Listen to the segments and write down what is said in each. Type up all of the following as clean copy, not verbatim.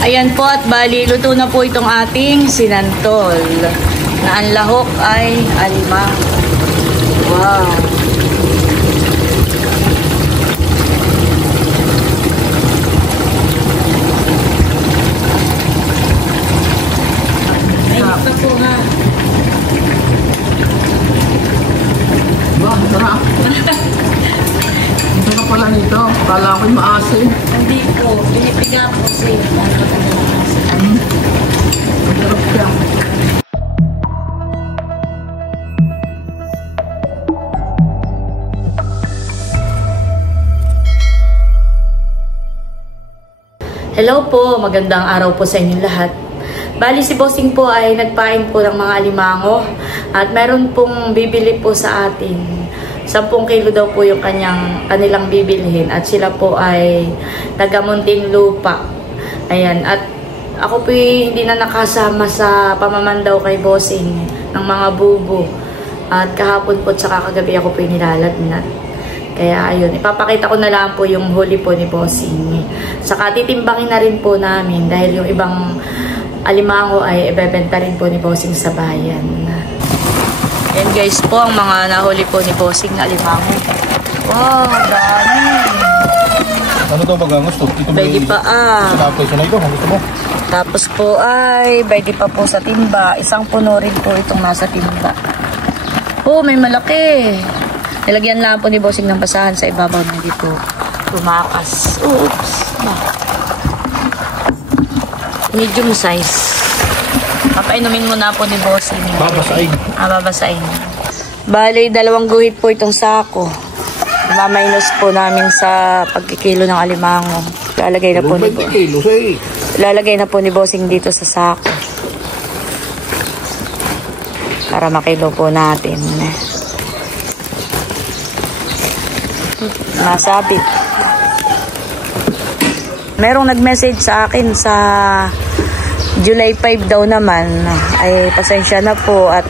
Ayan po at bali, luto na po itong ating sinantol. Na ang lahok ay alimang. Wow! Ay, ito po nga. Ba, sarap. Ito ka pala nito. Kala ko'y maasin. Hindi po. Pinipiga po siya. Masarap siya. Hello po, magandang araw po sa inyong lahat. Bali si Bossing po ay nagpain po ng mga alimango at meron pong bibili po sa atin. 10 kilo daw po yung kanilang bibilhin at sila po ay taga-Munting Lupa. Ayan, at ako po hindi na nakasama sa pamamandaw kay Bossing ng mga bubo. At kahapon po at saka kagabi ako po nilalagnat. Kaya ayun, ipapakita ko na lang po yung huli po ni Bossing. Saka titimbangin na rin po namin dahil yung ibang alimango ay ibebenta rin po ni Bossing sa bayan. Ayan guys po ang mga nahuli po ni Bossing na alimango. Wow, dami. Ano daw bagangos to? Pwede pa Tapos na ito, gusto mo? Tapos po ay pwede pa po sa timba. Isang puno rin po itong nasa timba. Oh, may malaki. Nilagyan lang po ni Bossing ng basahan sa ibabaw na hindi po tumakas. Oops. Medium size. Papainumin muna po ni Bossing. Babasain. Babasain. Bali, 2 guhit po itong sako. Mamainus po namin sa pagkikilo ng alimango. Lalagay na po ni Bossing. Lalagay na po ni Bossing dito sa sako. Para makilo po natin. Nasabit. Merong nag-message sa akin sa July 5 daw naman. Ay pasensya na po at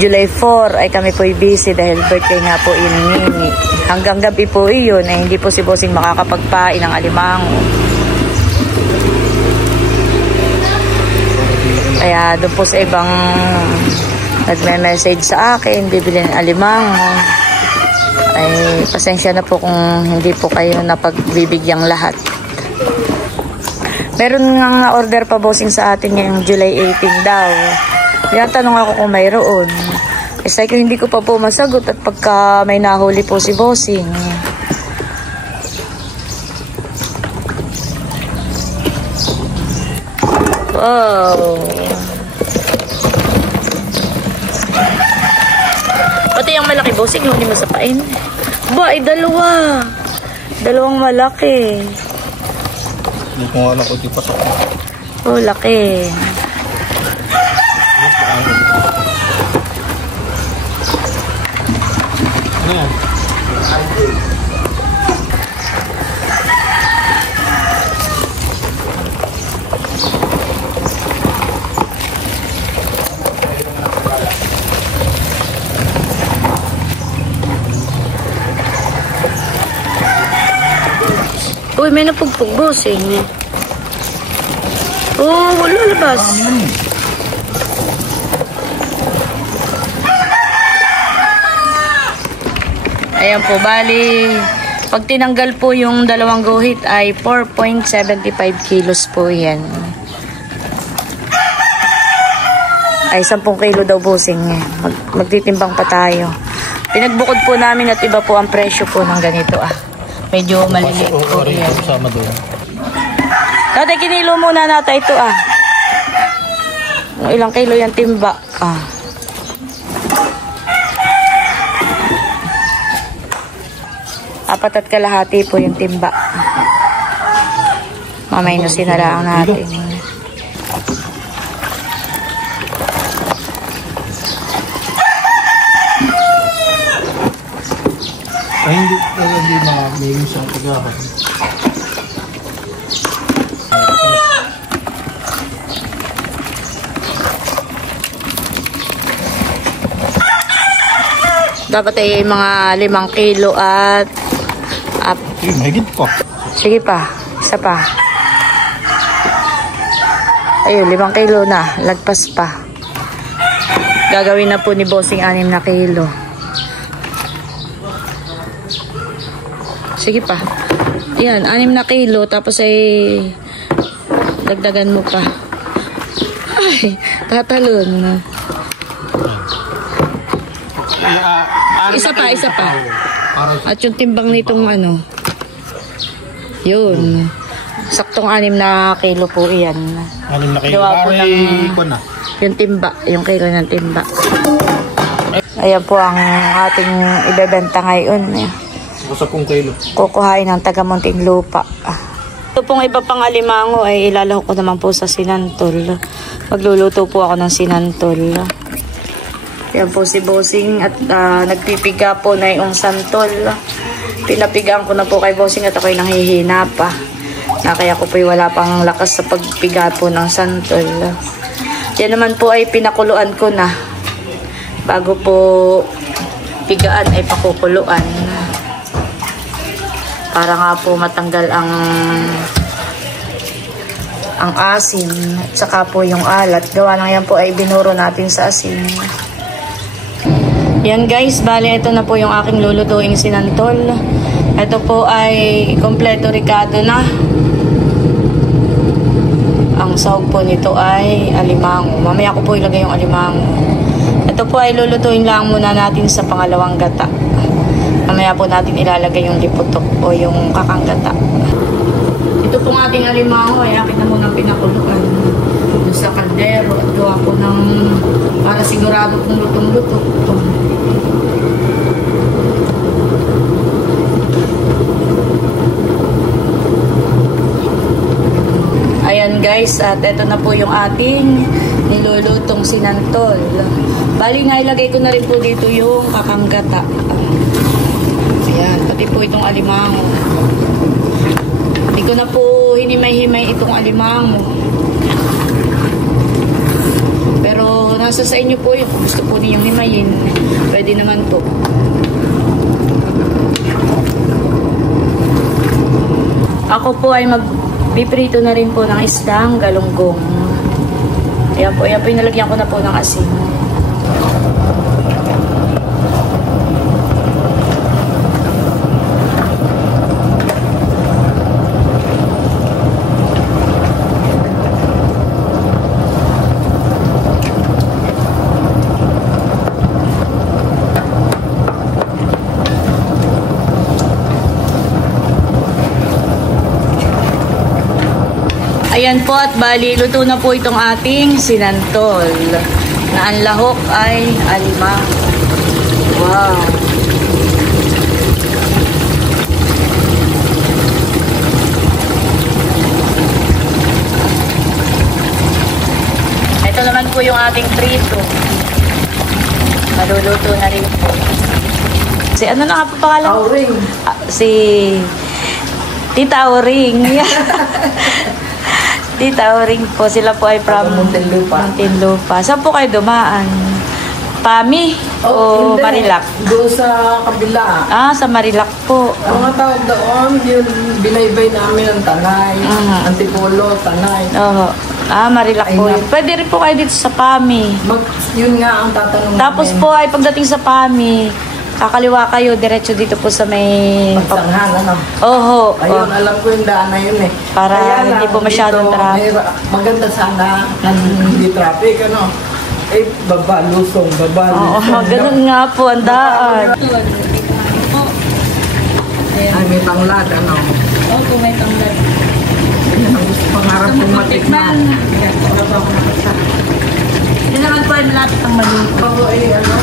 July 4 ay kami po busy dahil birthday nga po ini. Hanggang gabi po iyon ay hindi po si Bossing makakapagpain ng alimango. Kaya doon po sa ibang nagme-message sa akin, bibili ng alimango. Ay pasensya na po kung hindi po kayo napagbibigyang lahat. Meron nga order pa Bossing sa atin ngayong July 18 daw. Tinatanong ako kung mayroon. Kasi kung hindi ko pa po masagot at pagka may nahuli po si Bossing. Wow. Pati yung malaki Bossing, hindi mo sapain. Ba, ay 2. 2 malaki. Hindi ko nga alam ko di patok. Oh, laki. Ano yan? Uy, may napugpog Bossing. Oh, wala labas. Ayan po, bali, pag tinanggal po yung 2 guhit ay 4.75 kilos po yan. Ay, 10 kilo daw Bossing. Magtitimbang pa tayo. Pinagbukod po namin at iba po ang presyo po ng ganito Medyo maliliit po yan. Tatay, kinilo muna natin ito Ilang kilo yung timba. 4 kalahati po yung timba. Mamainusin na lang natin. Ay, hindi may isang tagahan. Dapat ay mga 5 kilo at Mahigit pa. sige pa, isa pa. Ayun, 5 kilo na. Lagpas pa. Gagawin na po ni Bossing 6 na kilo. Sige pa. Ayan, 6 na kilo. Tapos ay dagdagan mo pa. Ay, tatalon. Isa pa. At yung timbang nitong ano. Yun. Saktong 6 na kilo po iyan. 6 na kilo. Gawa po ng yung timba. Yung kilo ng timba. Ayan po ang ating ibebenta ngayon. Sa 10 kilo. Kukuhain ng taga Muntinlupa. Ito pong iba pang alimango ay ilalahok ko naman po sa sinantol. Magluluto po ako ng sinantol. Yan po si Bossing at nagpipiga po na yung santol. Pinapigaan ko na po kay Bossing at ako'y nanghihina pa. Na kaya ko po wala pang lakas sa pagpiga po ng santol. Yan naman po ay pinakuluan ko na. Bago po pigaan ay pakukuluan. Para nga po matanggal ang asin at saka po yung alat. Gawa ng yan po ay binuro natin sa asin. Yan guys, bale ito na po yung aking lulutuing sinantol. Ito po ay kompleto ricado na. Ang sahog po nito ay alimango. Mamaya ko po ilagay yung alimango. Ito po ay lulutuin lang muna natin sa pangalawang gata. Mamaya po natin ilalagay yung liputok o yung kakanggata. Ito pong ating alimango ay akin na munang pinakuluan doon sa kaldero at gawa po ng para sigurado pong lutong-luto. Ayan guys, at ito na po yung ating nilulutong sinantol. Bali nga ilagay ko na rin po dito yung kakanggata. Ayan, pati po itong alimango. Hindi ko na po hinimay-himay itong alimango. Pero nasa sa inyo po yun. Kung gusto po ninyong himayin, pwede naman po. Ako po ay magpiprito na rin po ng isdang galunggong. Ayan po, pinalagyan ko na po ng asin. Ayan po at bali, luto na po itong ating sinantol. Na ang lahok ay alimango. Wow! Ito naman po yung ating prito. Maluluto na rin po. Si ano na nga po pangalan? Auring. Si Tita Auring. Tita Auring po. Sila po ay from Muntinlupa. Saan po kayo dumaan? Pami o Marilac? Doon sa kabila. Sa Marilac po. Ang mga tawag doon, yung binaybay namin ng Tanay, Antipolo, Tanay. Oo. Marilac po yun. Pwede rin po kayo dito sa Pami. Yun nga ang tatanong Tapos namin. po ay pagdating sa Pami, kakaliwa kayo, diretso dito po sa may... Pagsanghan, ano? Oho. Ayun, alam ko yung daan na yun eh. Para Kaya hindi lang, po masyadong dito, traffic. Maganda sana ng hindi traffic, ano? Eh, babalusong. Oo, ganun nga po ang daan. Ay, may tanglad, ano? Opo, may tanglad. Yan ang gusto pangarap kong matikman. Hindi naman po ay malapit ang maluto. Oo, eh, ano?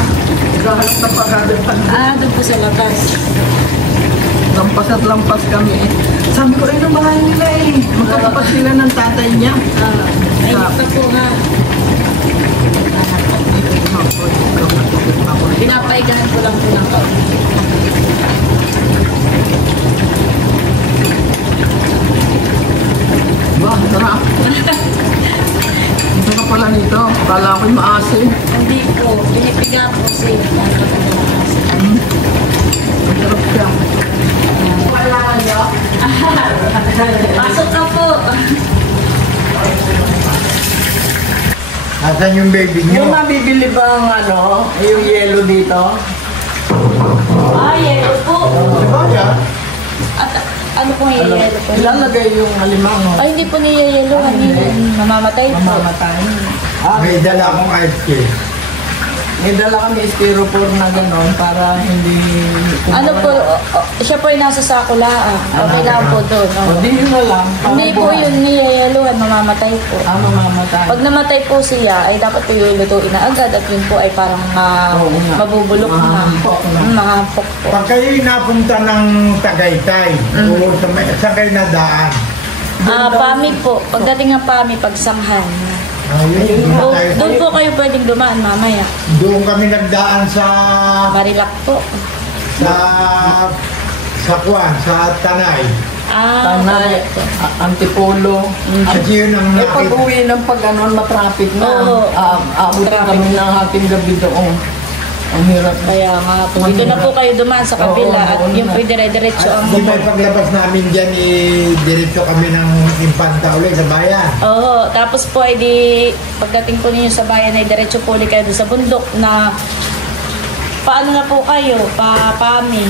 Gahanap na pagkadapan. Doon po sa labas. Lampas at lampas kami eh. Sabi ko, ano bahay nila eh. Magkatapat sila ng tatay niya. Ay, ito po nga. Pinapaigahan ko lang po ng kaunti. Ba, sarap. Ito ka pala nito. Kala ko'y maasin. Hindi po. Pinipiga po siya. Masarap siya. Wala kayo? Pasok na po. Nasaan yung baby Yung nyo? mabibili ba ang ano, yung yellow dito? Yelo po. Diba yan? At ano pong yelo po? Ilalagay yung alimango. Ay, hindi po niyayelo. Mamamatay po. Mamamatay. May dala akong ice cream. May dala kami styrofoam na gano'n para hindi... Ano po, siya po ay nasa sako lang. Okay lang po doon. O, di yun na lang. para Hindi po buhay. yun niyayeluhan, mamamatay po. Mamamatay. Pag namatay po siya, ay dapat po yung lutuin na agad at yun po ay parang Oo nga. mabubulok na. Mahampok na. Mahampok po. Pag kayo'y napunta ng Tagaytay, o sa kayo na daan, Pami po. Pagdating ng Pami, pagsanghan. ayun, Doon po kayo pwedeng dumaan mamaya. doon kami nagdaan sa Marilak po. sa Tanay. Tanay, correct po. Antipolo. Kasi yun ang Eh, pag nakita. uwi ng pag ano, matraffic na. Oo. Aabot Traffic. kami ng ating gabi doon. Ang hirap. Kaya nga po. Dito na po kayo dumaan sa kabila at Oo, yung oo. po dire-diretso ang... Di may paglabas namin dyan, diretso kami ng Impanta ulit sa bayan. Oo, tapos po ay di pagdating po ninyo sa bayan ay diretso po ulit kayo doon sa bundok na paano na po kayo? Pami.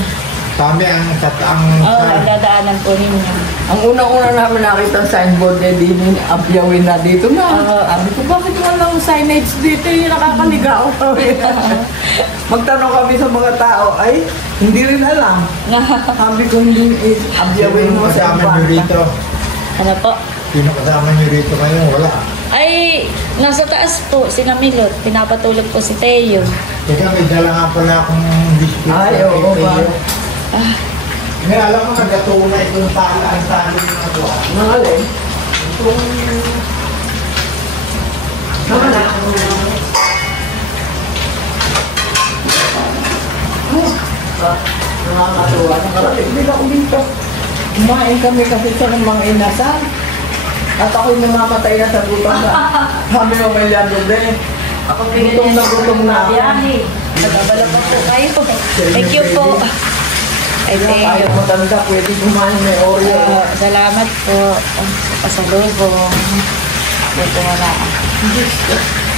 Kami ang Oo, ang dadaanan po ninyo. Ang unang-una namin nakita ang signboard eh, di abyawin na dito na. Sabi ko, bakit walang signage dito? Yung nakakaligaw. Magtanong kami sa mga tao, ay, hindi rin alam. Sabi ko, hindi, abyawin mo sa kasama nyo rito. Ano po? Sino kasama nyo rito ngayon? Wala. Ay, nasa taas po, si Namilot. Pinapatulog po si Teo. Teka, may dala nga pala akong biscuit. Ay, sa oo kay ba? Teo. May alam mo, nagkatuwa na itong ang tali ng ako. Nangalin? Nakakatuwa. Nakarating din ako dito. Kumain kami kasi sa mga inasal. At ako'y namamatay na sa gutom na. Sabi ko kay Leandro din. Gutom na gutom na ako. Nagbabalabag po kayo. Thank you po. Ay, Kahit Teo. matanda, pwede kumain may Oreo. Salamat po. Pasalubong. Buto wala.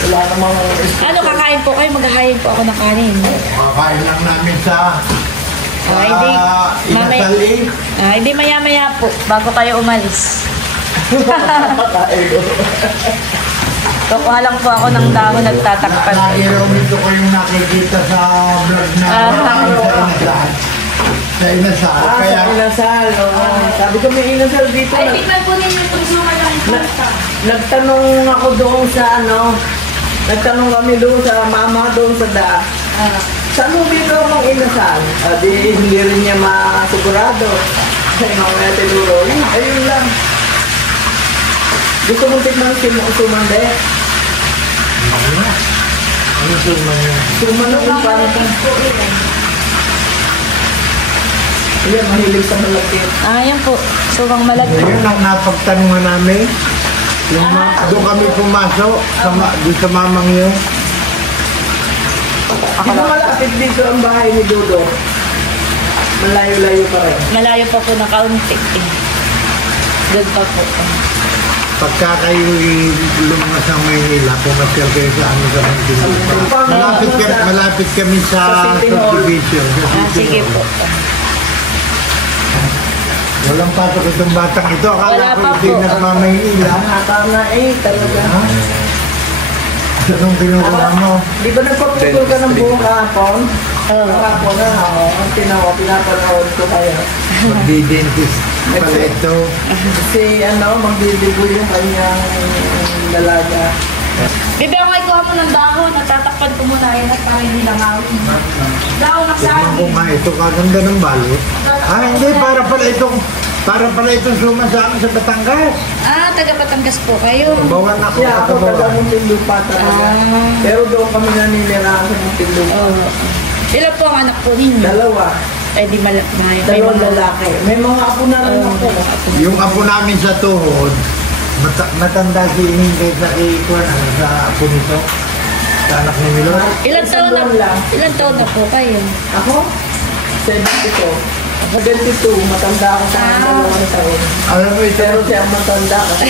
Wala namang Ano, kakain po kayo? Maghahayin po ako ng kanin. Kakain lang namin sa Hindi. Inasali. Hindi maya-maya po. Bago kayo umalis. Kukuha lang po ako ng dahon nagtatakpan. Nagiraw nito ko yung nakikita sa vlog na sa Inasal. Kaya sa inasal. Sabi ko may inasal dito. Ay, tignan po ninyo kung sumalang ito. Nagtanong ako doon sa ano, nagtanong kami doon sa mama doon sa daan. Saan mo dito ang inasal? Di hindi rin niya masigurado. Kaya mga tinuro, ayun lang. Gusto mong tignan sumande? ano suman yun? Sumano kung paano ka. Ayan, mahilig sa malapit. Yan po. Sumang malagkit. Yun ang napagtanungan namin. Doon kami pumasok doon sa mamang yun. Di ba malapit dito ang bahay ni Dodo? Malayo-layo pa rin. Malayo pa po na kaunti. Doon pa po. Pagka kayo lumas ng Maynila, pumasyal kayo sa ano sa Maynila. Malapit kami sa City Hall. subdivision. Sige po. Walang pasok itong batang ito. Wala Akala ko pa hindi po. nagmamaynila. Nakata na talaga. Ha? Anong kinukuha mo? Di ba nagpaputol ka ng buong kahapon? Oo. Kahapon na ako. Ang pinapanood ko kayo. Magdi-dentist pala ito. Kasi magbibigo yung kanyang dalaga. Bibi, ako ay kuha mo ng dahon. Natatakpan ko muna yun at para hindi langawin. Dahon ng Tignan ko saging. nga ito. Kaganda ng balot. Hindi. Para pala itong suma sa amin sa Batangas. Taga Batangas po kayo. Bawan ako Kaya sa ako taga Bawan. Muntinlupa talaga. Pero doon kami naninira sa Muntinlupa. Oo. Ilan po ang anak po ninyo? Dalawa. Ay, di may Dalawang mga lalaki. May mga apo na rin ako. Yung apo namin sa tuhod, matanda si Ining kaysa ikuan sa apo nito. Sa anak ni Milo. Ilan taon na po kayo? Ako? 72. Sa 22, matanda ako sa dalawang taon. Alam mo ito, Pero siya ang matanda kasi.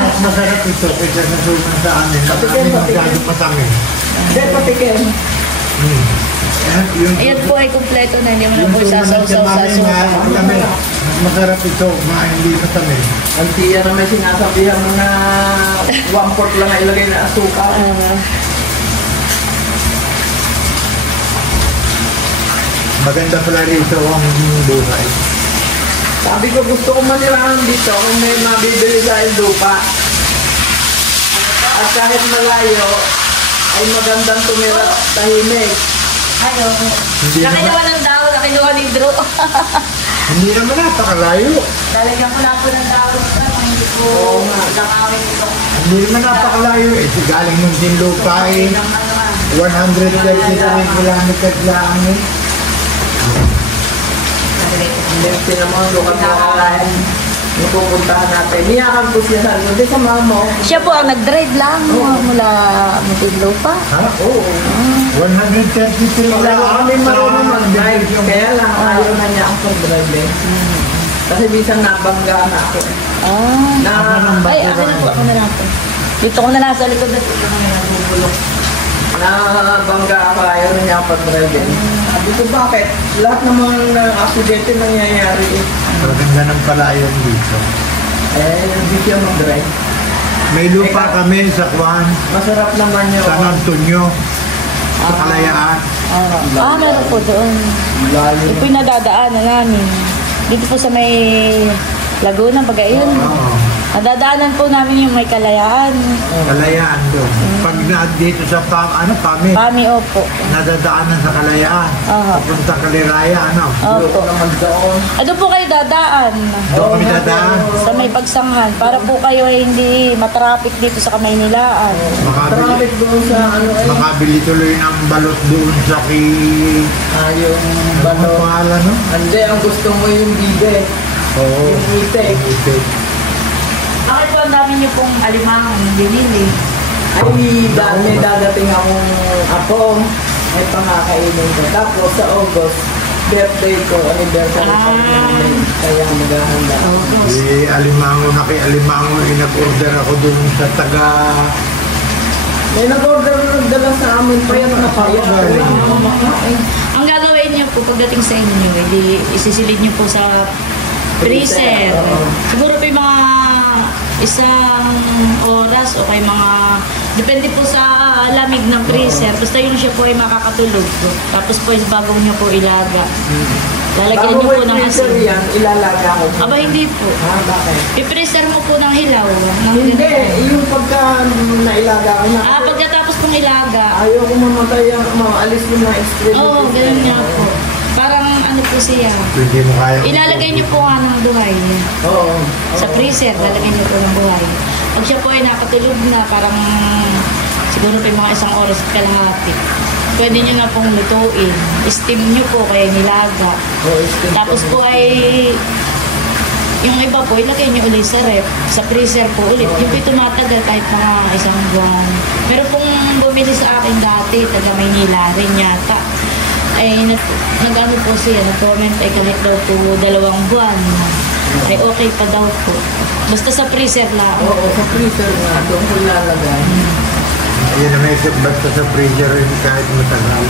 mas masarap ito kaysa sa suman sa amin. Patikim, Kami patikim. masyadong matamin. Hindi, patikin. Ayan po ay kumpleto na. Hindi mo na Yung po suman sasaw-saw sa namin, suka. matamin. Mas masarap ito, hindi matamin. Ang tiya na may sinasabihan mo na 1/4 lang ang ilagay na asukal. Maganda pala rito ang buhay. Sabi ko gusto ko manirahan dito kung may mabibili sa lupa. At kahit malayo, ay magandang tumira at tahimik. Ayaw. Hindi Nakiluwa ng daw, nakiluwa ni Drew. Hindi naman napakalayo. Lalagyan ko na po ng daw. Hindi po Oo nga. nakawin ito. Hindi naman napakalayo. Galing ng Sinlupa eh. 133 kilometers lang eh. Hindi naman lukan mo akalain. Yung pupuntahan natin. Niyakan ko siya sa hindi sa mamo. Siya po ang nag-drive lang mula Muntinlupa. Ha? Oo. 133 Wala lang. kami marunong mag-drive. Kaya lang ayaw na niya ang pag-drive eh. Kasi minsan nabangga na ako. Na, Ay, akin na po. Ako na lang po. Dito ko na lang sa likod na ito. nabangga ako, ayaw na niya ang pag-drive eh. Sabi ko, bakit? Lahat naman ng aksidente nangyayari eh. Maganda ng palayan dito. Hindi siya mag-drive. May lupa kami sa Kwan, Masarap naman yun. San Antonio, sa Kalayaan. Meron po doon. Lalim. Ito yung nadadaanan namin. Dito po sa may Laguna, Bagayon. Oo. Nadadaanan po namin yung may Kalayaan. Kalayaan doon. Pag dito sa Pami, Kami, opo. nadadaanan sa Kalayaan. Aha. Papunta Kaliraya, ano? Ayoko Opo. naman doon. Doon po kayo dadaan. Doon kami dadaan. Sa may pagsanghan. Para po kayo ay hindi matraffic dito sa Kamaynilaan. Makabili, Traffic doon sa ano eh. makabili tuloy ng balot doon sa Yung Ano bano. pangalan, no? Hindi, ang gusto mo yung bibe. Oo. Yung itek. Itik. Bakit po ang dami niyo pong alimang binili? Ay, may dadating akong apo. Ay, pangakainin ko. Tapos sa August, birthday ko, anniversary Ah. namin. Kaya maghahanda. Alimango na kay Alimango, nag-order ako doon sa taga... May nag-order nagdala sa amin pa yan nakapaya. Galing. Wala akong makain. Ang gagawin niyo po pagdating sa inyo, hindi isisilid niyo po sa freezer. Oo. Siguro po yung mga isang oras o kay mga depende po sa lamig ng freezer. Basta yun siya po ay makakatulog. Tapos po bagong niyo po ilaga. Lalagyan niyo po ng freezer asin. yan, ilalaga ko. Aba hindi po. Bakit? I-freezer mo po ng hilaw. Ng Hindi, ganito. yung pagka nailaga ko na. Pagkatapos pong ilaga, Ayaw ko mamatay ang maalis mo na extreme. oo, ganun nga po. Parang ano po siya. Hindi mo kaya. Ilalagay niyo po nga ng buhay. Oo. Sa freezer, lalagay niyo po ng buhay. Pag siya po ay nakatulog na, parang siguro pa mga isang oras at kalahati. Pwede niyo na pong lutuin. Steam niyo po kaya nilaga. Oo, extreme. Tapos po ay yung iba po, ilagay niyo ulit sa ref, sa freezer po ulit. Yung po tumatagal kahit mga isang buwan. Pero kung bumili sa akin dati, taga Maynila rin yata, ay nag-ano po siya, nag-comment ay kahit daw po 2 buwan. Ay okay pa daw po. Basta sa freezer lang. Oo, sa freezer nga. Doon ko lalagay. Yan na may basta sa freezer kahit matagal.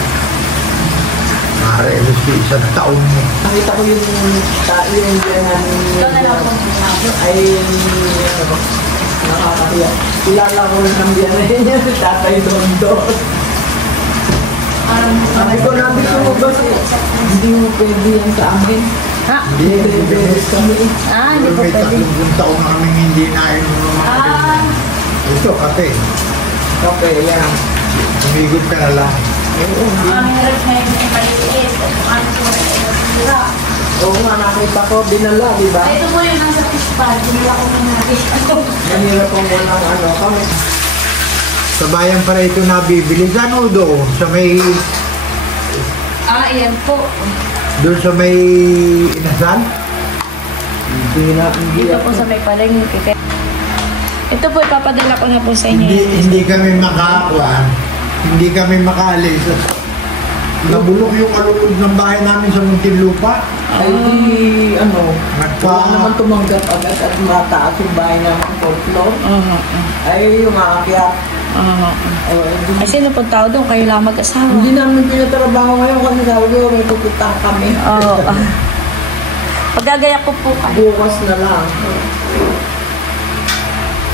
Maaari si isang taon mo. Nakita ko yung biyanan Ikaw na lang po. ay ano, nakakahiya. Kilala ko rin ang biyanan niya si Tatay Dondo. Sabi ko namin ko ba hindi mo pwede yan sa amin. Ha? Hindi, Pwede kami. Hindi po may pwede. 30 taon na kami hindi nainom ng mga ito, kape. Okay, yan. Umigot ka na lang. Aming ref na yung maliit. Ano po sila. Oo nga, nakita ko, binala, di ba? Ito po yung nasa fish pad. Sinila ko muna. Mahirap kung walang ano kami. Sa bayan pala ito nabibili. Saan o doon? Sa may... Iyan po. Doon sa may inasal? Hindi na, hindi Dito ako. po sa may palengke. Ito po, ipapadala ko na po sa inyo. Hindi kami makakuha. Hindi kami makaalis. Nabulok yung alulod ng bahay namin sa Muntinlupa. Ay, ano, Nagpa- wala naman tumanggap agad at mataas yung bahay namin, 4th floor. Ay, yung aakyat. Ay, sino pong tao doon? Kayo lang mag-asawa. Hindi namin pinatrabaho ngayon kasi sabi ko, may pupuntahan kami. Oo. Pagagayak ko po kayo. Bukas na lang.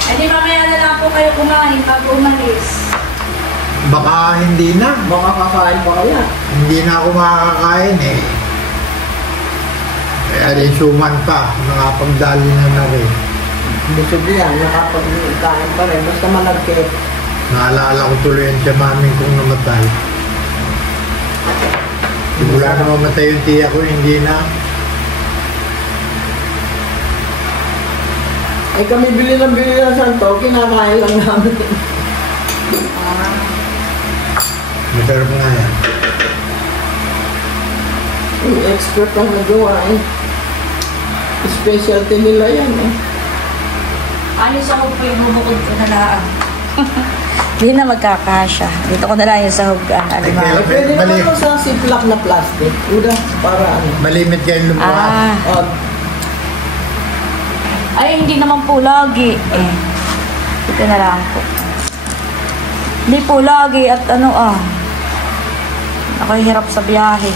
Ay, di mamaya na lang po kayo kumain pag umalis. Baka hindi na. Baka kakain pa kaya. Hindi na ako makakakain eh. Kaya rin suman pa. Nakapagdali na rin. Hindi sabihan, nakapag-kain pa rin. Basta malagkit. Naalala ko tuloy yan sa mami kong namatay. Simula na mamatay yung tiya ko, hindi na. Ay kami bili ng santo, kinakain lang namin. Masarap nga yan. Yung expert ang nagawa eh. Specialty nila yan eh. Ayos ako po yung bubukod ko na lang. Hindi na magkakasya. Dito ko na lang yung sahog ang alimango. Ay, Pwede Bali- naman sa ziplock na plastic. Uda, para ano. Malimit kayong lumuwas. Oh, Ay, hindi naman po lagi. Dito na lang po. Hindi po lagi at ako hirap sa biyahe.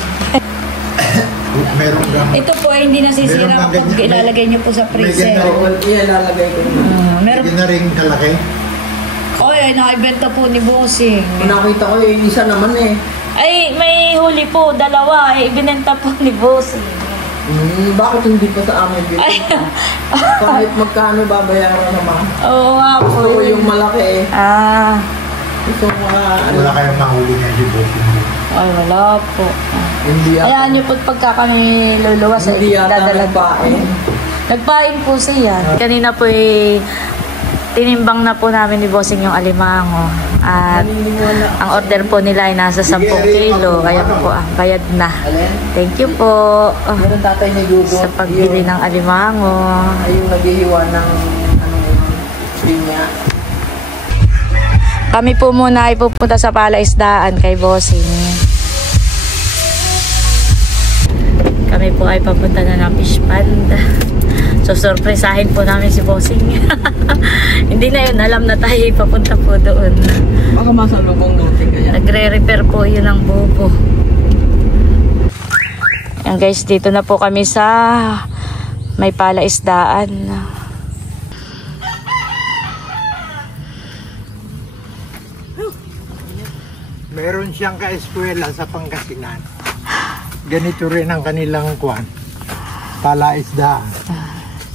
Meron kang... Ito po ay hindi nasisira Meron pag kang ganyan. ilalagay niyo po sa May freezer. ganyan. well, ilalagay ko na. Meron. Hindi na rin kalaki. Oy, ay nakibenta po ni Bossing. Nakita ko yung isa naman eh. Ay, may huli po, dalawa. Ay, ibinenta po ni Bossing. Bakit hindi pa sa amin dito? Ay, Kahit magkano babayaran naman. oo nga po. Gusto ko yung malaki eh. Gusto ko Wala kayong mahuli nga si Bossing. Ay, wala po. Hindi ako. Ayan niyo po pagka kami luluwas ay Hindi yata dadalag po. nagpain. Nagpain po siya. Kanina po tinimbang na po namin ni Bossing yung alimango. At Naniniwala. ang order po nila ay nasa 10 kilo. Kaya po, bayad na. Alin? Thank you po Meron tatay ni Dudo. sa pagbili ng alimango. Ay yung naghihiwa ng pinya. Kami po muna ay pupunta sa palaisdaan kay Bossing. Kami po ay papunta na ng fish pond. So, surpresahin po namin si Bossing. Hindi na yun, alam na tayo papunta po doon. Baka masalubong natin kaya. Nagre-repair po yun ng bubo. Yan guys, dito na po kami sa may palaisdaan. Meron siyang ka-eskwela sa Pangasinan. Ganito rin ang kanilang kwan. Palaisdaan.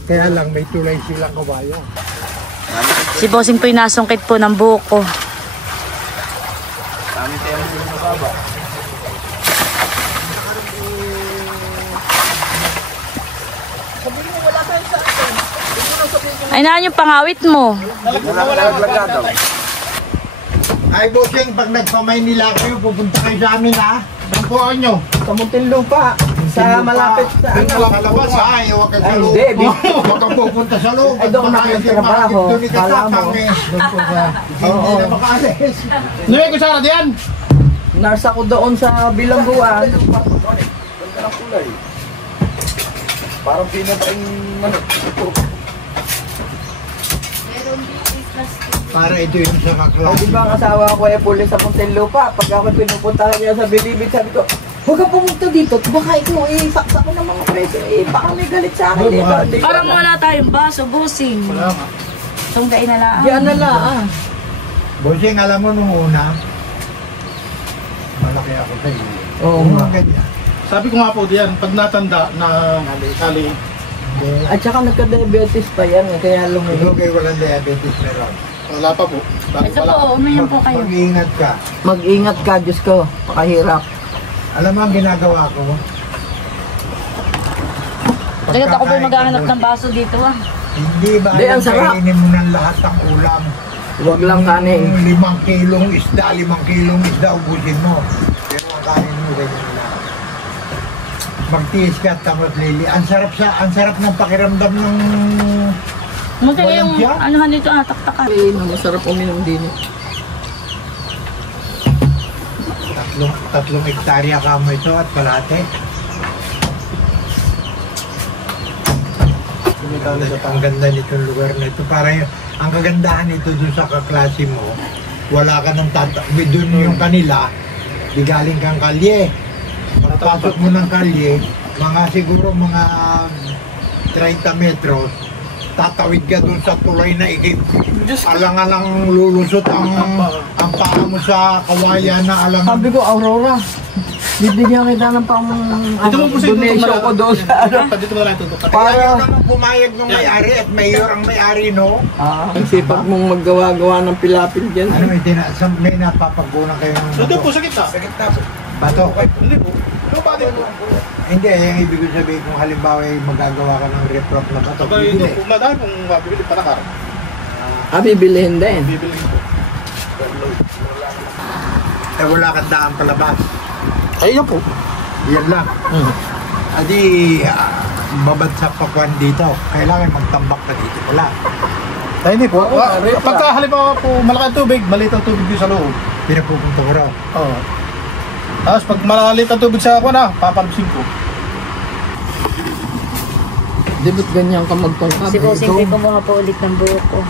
Kaya lang may tulay silang kabayo. Si Bossing po yung nasungkit po ng buko. Ay, naan yung pangawit mo? Ay, Bossing, pag nagpa-Maynila kayo, pupunta kayo sa amin, ha? Saan po nyo? Sa Muntinlupa. Sa malapit sa ano. Sa labas, ha? Huwag ka sa Ay, loob. hindi. Huwag kang pupunta sa loob. Ay, doon Baka ako yung nagtrabaho. doon ni Kala mo. Katapang, eh. Doon po sa... Hindi na makaalis. Nuwi ko sana diyan. Nurse ako doon sa Bilangguan. Parang pinataing manok. Para ito yung sa Ay, kaklase. di ba ang asawa ko ay pulis sa Muntinlupa? Pag ako pinupuntahan niya sa Bilibid, sabi ko, huwag ka pumunta dito. Baka ikaw isaksa ko ng mga preso. Baka may galit sa akin. Di ko Parang alam. wala tayong baso, Bossing. Wala nga. Tunggain na lang. Diyan na lang ah. Bossing, alam mo nung una, malaki ako sa iyo. Oo Yung nga. mga ganyan. Sabi ko nga po diyan, pag natanda na kali, At saka nagka-diabetes pa yan. Kaya Ikaw lumilog. kayo walang diabetes meron. wala pa po. Bakit Ito wala? po, umiyan po kayo. Mag-iingat ka. Mag-ingat ka, Diyos ko. Pakahirap. Alam mo ang ginagawa ko? Dagat ako po Pagkakain maghahanap ko, ng baso dito Hindi ba Hindi, ang sarap. kainin mo ng lahat ng ulam? Huwag lang kanin. 5 kilong isda, 5 kilong isda, ubusin mo. Pero ang kanin mo ganyan lang. Magtiis ka at tamad lili. Ang sarap ng pakiramdam ng Magkaya yung Walang tiyan? anuhan dito, taktakan. Ay, masarap uminom din. 3 tatlong hektarya kamo ito at kalahati. Ang ganda nitong lugar na ito. Parang ang kagandahan nito dun sa kaklase mo, wala ka ng doon yung kanila, di galing kang kalye. Pagpasok mo ng kalye, siguro mga 30 metros, tatawid ka dun sa tulay na alang-alang lulusot ang paa mo sa kawayan na alang. Sabi ko, Aurora, bibigyan kita ng donation ko doon sa Dito mo lang ito. Ayaw naman pumayag ng may-ari at mayor ang may-ari, no? Ang sipag mong maggawa-gawa ng pilapil dyan. Ano, may napapagbunan kayo ng So, doon po sa gitna. Sa gitna po. Bato? Hindi po. Doon pa din po. Hindi, yung ibig ko sabihin kung halimbawa ay magagawa ka ng reprop na bato. Doon po. Madami kung mabibili patakar. Bibilihin din. Bibili po. Eh wala kang daan palabas. Ay, yan po. Yan lang. Adi, babagsak pa kwan dito. Kailangan magtambak ka dito. Wala. Ay, hindi po. Pagka halimbawa po malaki ang tubig, maliit ang tubig sa loob. Pinapupunta ko raw. Oo. Tapos pag maliit ang tubig sa ako na, papalipsin ko. Di ba't ganyan ka magtungkad? Si Bossing ko kumuha po ulit ng buhok ko.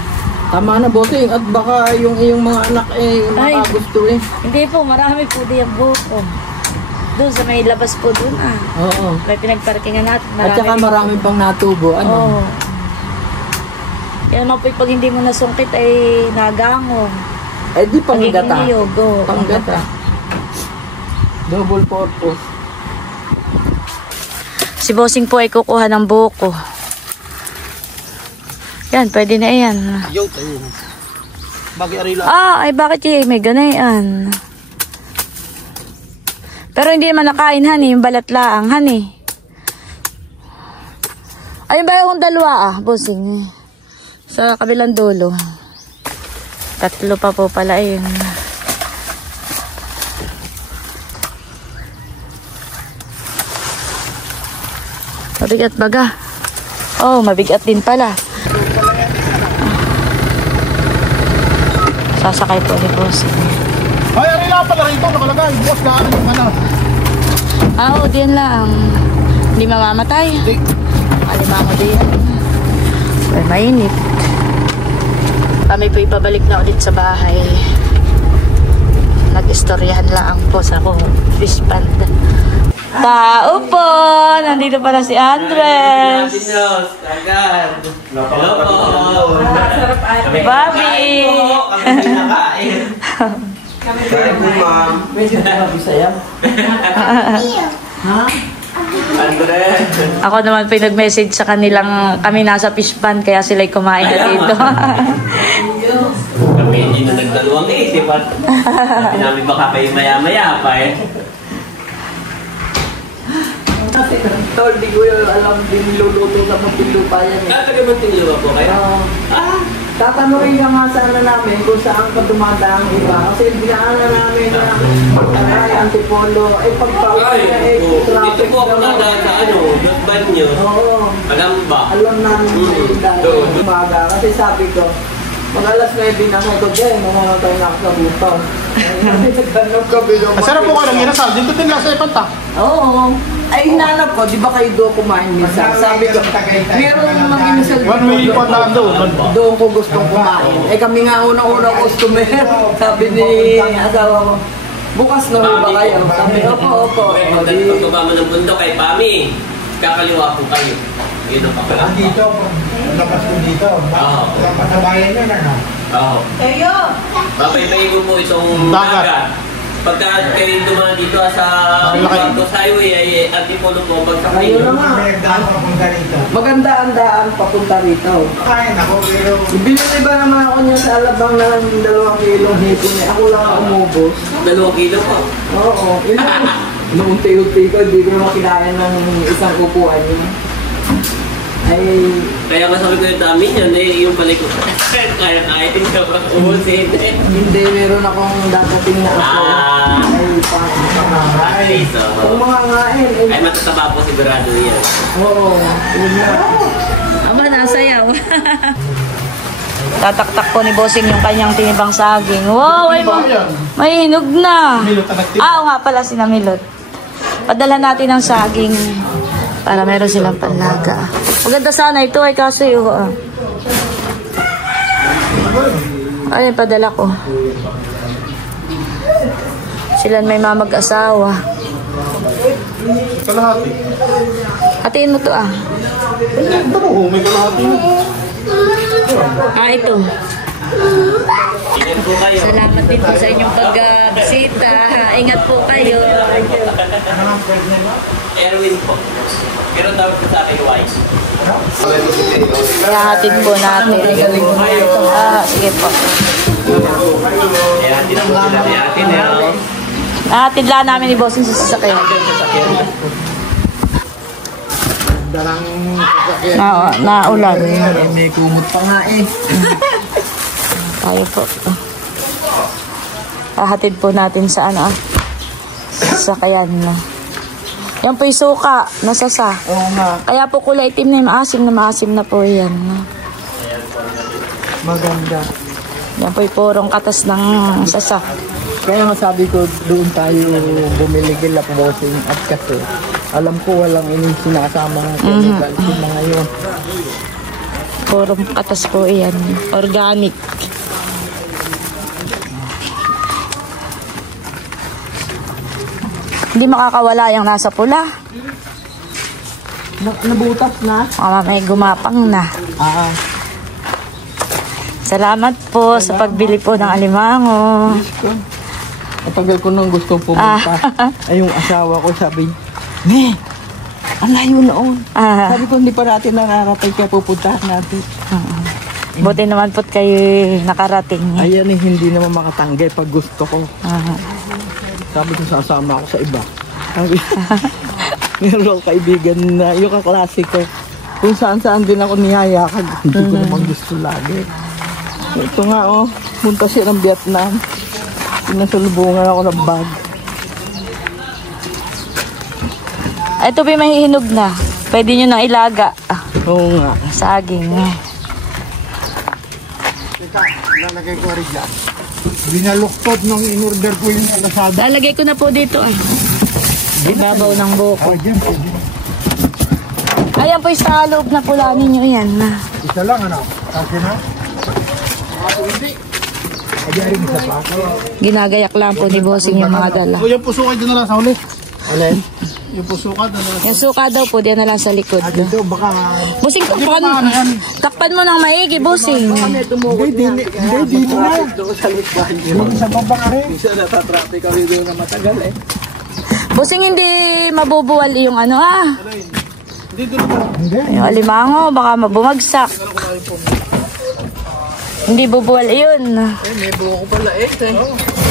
Tama na, Bossing. At baka yung iyong mga anak makagusto eh. Hindi po, marami po di ang buhok ko. Doon sa may labas po doon Oo. May pinagparkingan natin. At saka marami pang natubo. Oo. Yan naman po pag hindi mo nasungkit ay nagango. Eh di panggata. Pagiging niyog, oo. Panggata. Double purpose. Si Bossing po ay kukuha ng buhok ko. Yan, pwede na yan. Yo, tayo. Bagi arila. Ay bakit yung may ganayan? Pero hindi naman nakain, honey. Yung balat laang, honey. Ayun ba yung dalawa, Bossing? Sa kabilang dulo. Tatlo pa po pala yun. Mabigat baga. Oh, mabigat din pala. Sasakay po ni Bossing. Ay, arila pala rito. Nakalagay. Boss na yung ano. Oo, diyan lang. Hindi mamamatay. Hindi. Alimango diyan. Ay, mainit. Kami po ipabalik na ulit sa bahay. Nag-istoryahan lang po sa fish pond. Tao po! Nandito pala si Andres. Hello po. Bobby! Kami pinakain. Kami po, ma'am. Andres. Ako naman po nag-message sa kanilang kami nasa fish pond kaya sila'y kumain na dito. Kami hindi na nagdalawang isip at sabi namin baka kayo maya-maya pa eh. Tol, di ko yung alam din niluluto sa Muntinlupa yan eh. Taga Muntinlupa po kayo? Tatanungin ka nga sana namin kung saan ka dumadaan iba. Kasi dinaanan namin na Antipolo. Eh pagpauwi na Dito po ako nadaan sa Los Baños. Oo. Alam ba? Alam namin sa'yo dahil umaga. Kasi sabi ko, mag-alas 9 na ako today, mamamatay na ako sa buto. Naghanap ka bilong. Masarap po kayo ng inasal. Dito din lang sa Ipanta. Oo. Ay, hinanap ko, di ba kayo doon kumain minsan? Sabi ko, meron namang inasal One way po na doon. doon ko gustong kumain. Eh kami nga unang-unang customer. Sabi ni asawa ko, bukas na ba kayo? Sabi, opo. Pagkaba mo ng bundok kay Pami, kakaliwa po kayo. Yun ang pakala. Dito, labas ko dito. Labas sa bayan yun, ano? Oo. Kayo! Papay-pay mo po itong dagat. Pagka kayo dumaan dito sa Campus Highway ay Antipolo po pagsakay. Ayun na nga. May daan papunta rito. Maganda ang daan papunta rito. Kain ako, pero Binili ba naman ako niya sa alabang na ng 2 kilong hipon eh. Ako lang ang umubos. 2 kilo po. Oo. Inuunti-unti ko, hindi ko naman kinain ng isang upuan yun. Ay, Kaya nga sabi ko yung dami niyan eh, yung balik ko. Kaya-kaya din ka ba umusin eh. hindi, meron akong dadating na ako. Ay, Ay, so. Kung mga ngain, Ay, matataba po sigurado yan. oo. Yun na. Aba, nasayaw. Tataktak po ni Bossing yung kanyang tinibang saging. Wow, may hinog na. Oo nga pala, sinamilot. Padala natin ang saging para meron silang panlaga. Maganda sana ito ay kaso yung... Ay, padala ko. Sila may mamag-asawa. Kalahati. Hatiin mo to ah. May kalahati. Ito. Ingat po kayo. Salamat din po sa inyong pagbisita. Ingat po kayo. Erwin po. Pero tawag ko sa akin, Wise. Kaya hatid po natin. Sige po. Kaya hatid po sila ni atin. Hatid lang namin ni Bossing sa sasakyan. Darang sasakyan. Naulan. May kumot pa nga eh. Tayo po. Hatid po natin sa sasakyan. Yan po yung suka. Nasasa. Oo nga. Kaya po kulay itim na maasim na po yan. Maganda. Yan po yung purong katas ng sasa. Kaya nga sabi ko, doon tayo bumili kila Bossing at kasi alam ko walang sinasama ng chemical yung mga yun. Purong katas po yan. Organic. Hindi makakawala yung nasa pula. Nabutas na? May gumapang na. Salamat po sa pagbili po ng alimango. Matagal ko nung gusto pumunta. Ay, yung asawa ko sabi, "Ne, ang layo noon." Sabi ko, hindi pa natin nakarating kaya pupuntahan natin. Buti naman po kayo nakarating. Ayan eh, hindi naman makatanggal pag gusto ko. Sabi ko, sasama ako sa iba. Sabi, meron akong kaibigan na yung kaklase ko. Kung saan-saan din ako niyayakag, hindi ko naman gusto lagi. Ito nga punta siya ng Vietnam. Pinasalubungan ako ng bag. Ito po yung mahihinog na. Pwede nyo nang ilaga. Oo nga. Saging. Teka, lalagay ko rin dyan. Binaluktot nung in-order ko yung Lazada. Lalagay ko na po dito ay. Ibabaw ng buko. Dyan, pwede. Ayan po yung sa loob na pula ninyo yan. Isa lang, ano? Kasi na? Hindi. Kaya rin isa pa. Ginagayak lang po ni Bossing yung mga dala. O yung puso kayo doon na lang sa huli. Alin? Yung puso ka doon na lang. Yung suka daw po, diyan na lang sa likod. Dito, baka... Bossing, takpan mo ng maigi, Bossing. Hindi na. Yung sa baba ka rin. Isa natatraffic kami doon na matagal eh. Bossing, hindi mabubuwal yung Hindi doon na. Hindi. yung alimango, baka mabumagsak. Hindi bubuwal yun. May buko pala eh.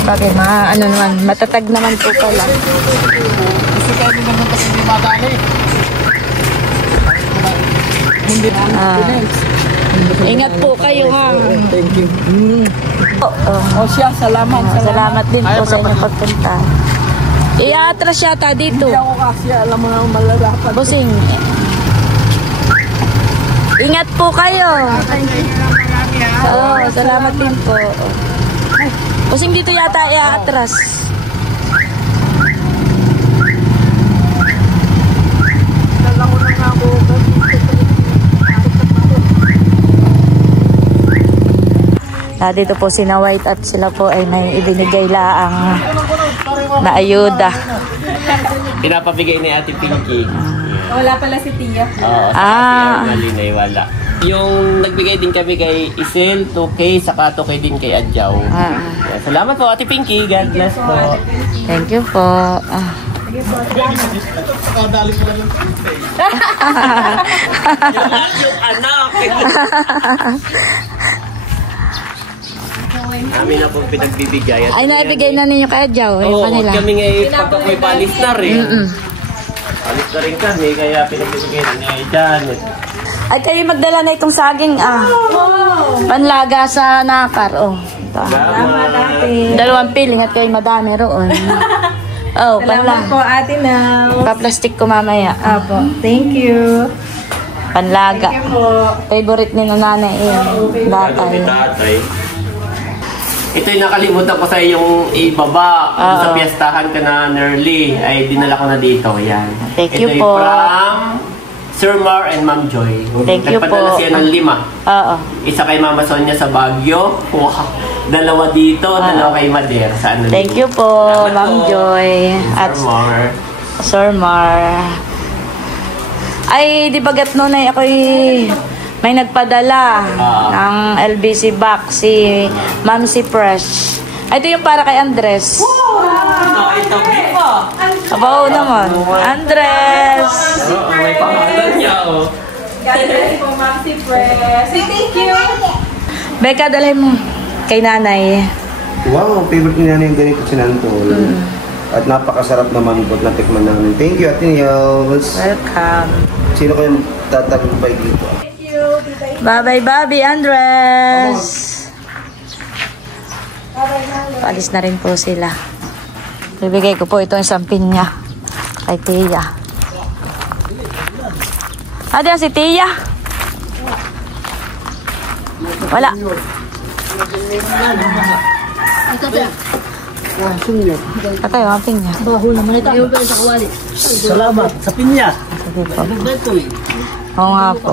Bakit naman, matatag naman po pala. Gusto kayo din naman kasi hindi madali. Ingat po kayo ha. Thank you. O siya, salamat. Salamat din po sa inyong pagpunta. Iatras yata dito. Hindi ako kasi alam mo na malalapat. Bossing, ingat po kayo. Salamat din po. Bossing, dito yata iatras. Dala ko na nga ako. Dito po sina White at sila po ay may ibinigay laang na ayuda. Pinapabigay ni Ate Pinky. Wala pala si Tia. Oo, malinay wala. Yung nagbigay din kami kay Isel, 2K, saka 2K din kay Adjaw. Salamat po, Ate Pinky. God bless po. Thank you po. Nakadali ko lang yung Yung anak. Kami na pong pinagbibigay. Ay, naibigay na ninyo kay Adjaw. Yung Oo, kanila. kami ngayon pagkakoy palis na rin. Palis na rin kami, kaya pinagbibigay na ni Janet. Ay, kayo magdala na itong saging, panlaga sa nakar, Dalawang piling at kayo madami roon. Salamat po, Ate Nao. Pa-plastic ko mamaya. Apo, thank you. Panlaga. Favorite ni nanay datay. Tatay. Ito yung nakalimutan ko sa yung ibaba. Sa piyestahan ka na Nerly. Ay, dinala ko na dito. Yan. Thank you ito po. From Sir Mar and Ma'am Joy. Thank you Nagpadala po. siya ng 5. Oo. Isa kay Mama Sonia sa Baguio. Wow. 2 dito, 2 kay Mader. Sa ano Thank you po, Ma'am Joy. At Sir Mar. Sir Mar. Ay, di bagat noon ay ako'y may nagpadala ng LBC box, si Ma'am si Fresh. Ay, ito yung para kay Andres. Ito, Bipo. Abaw naman. Andres! May pangalan niya, oh. God bless po, Ma'am si Fresh. Say thank you. Becca, dalhin mo kay nanay. Wow, favorite niya na yung ganito sinantol. At napakasarap naman po na tikman namin. Thank you, Ate Nels. Welcome. Sino kayo tatagumpay dito? Bye-bye, Bobby, Andres! Paalis na rin po sila. Bibigay ko po itong isang pinya kay Tia. Diyan si Tia? Wala. Patay, mga pinya. Salamat sa pinya. Sige po. Oo nga po.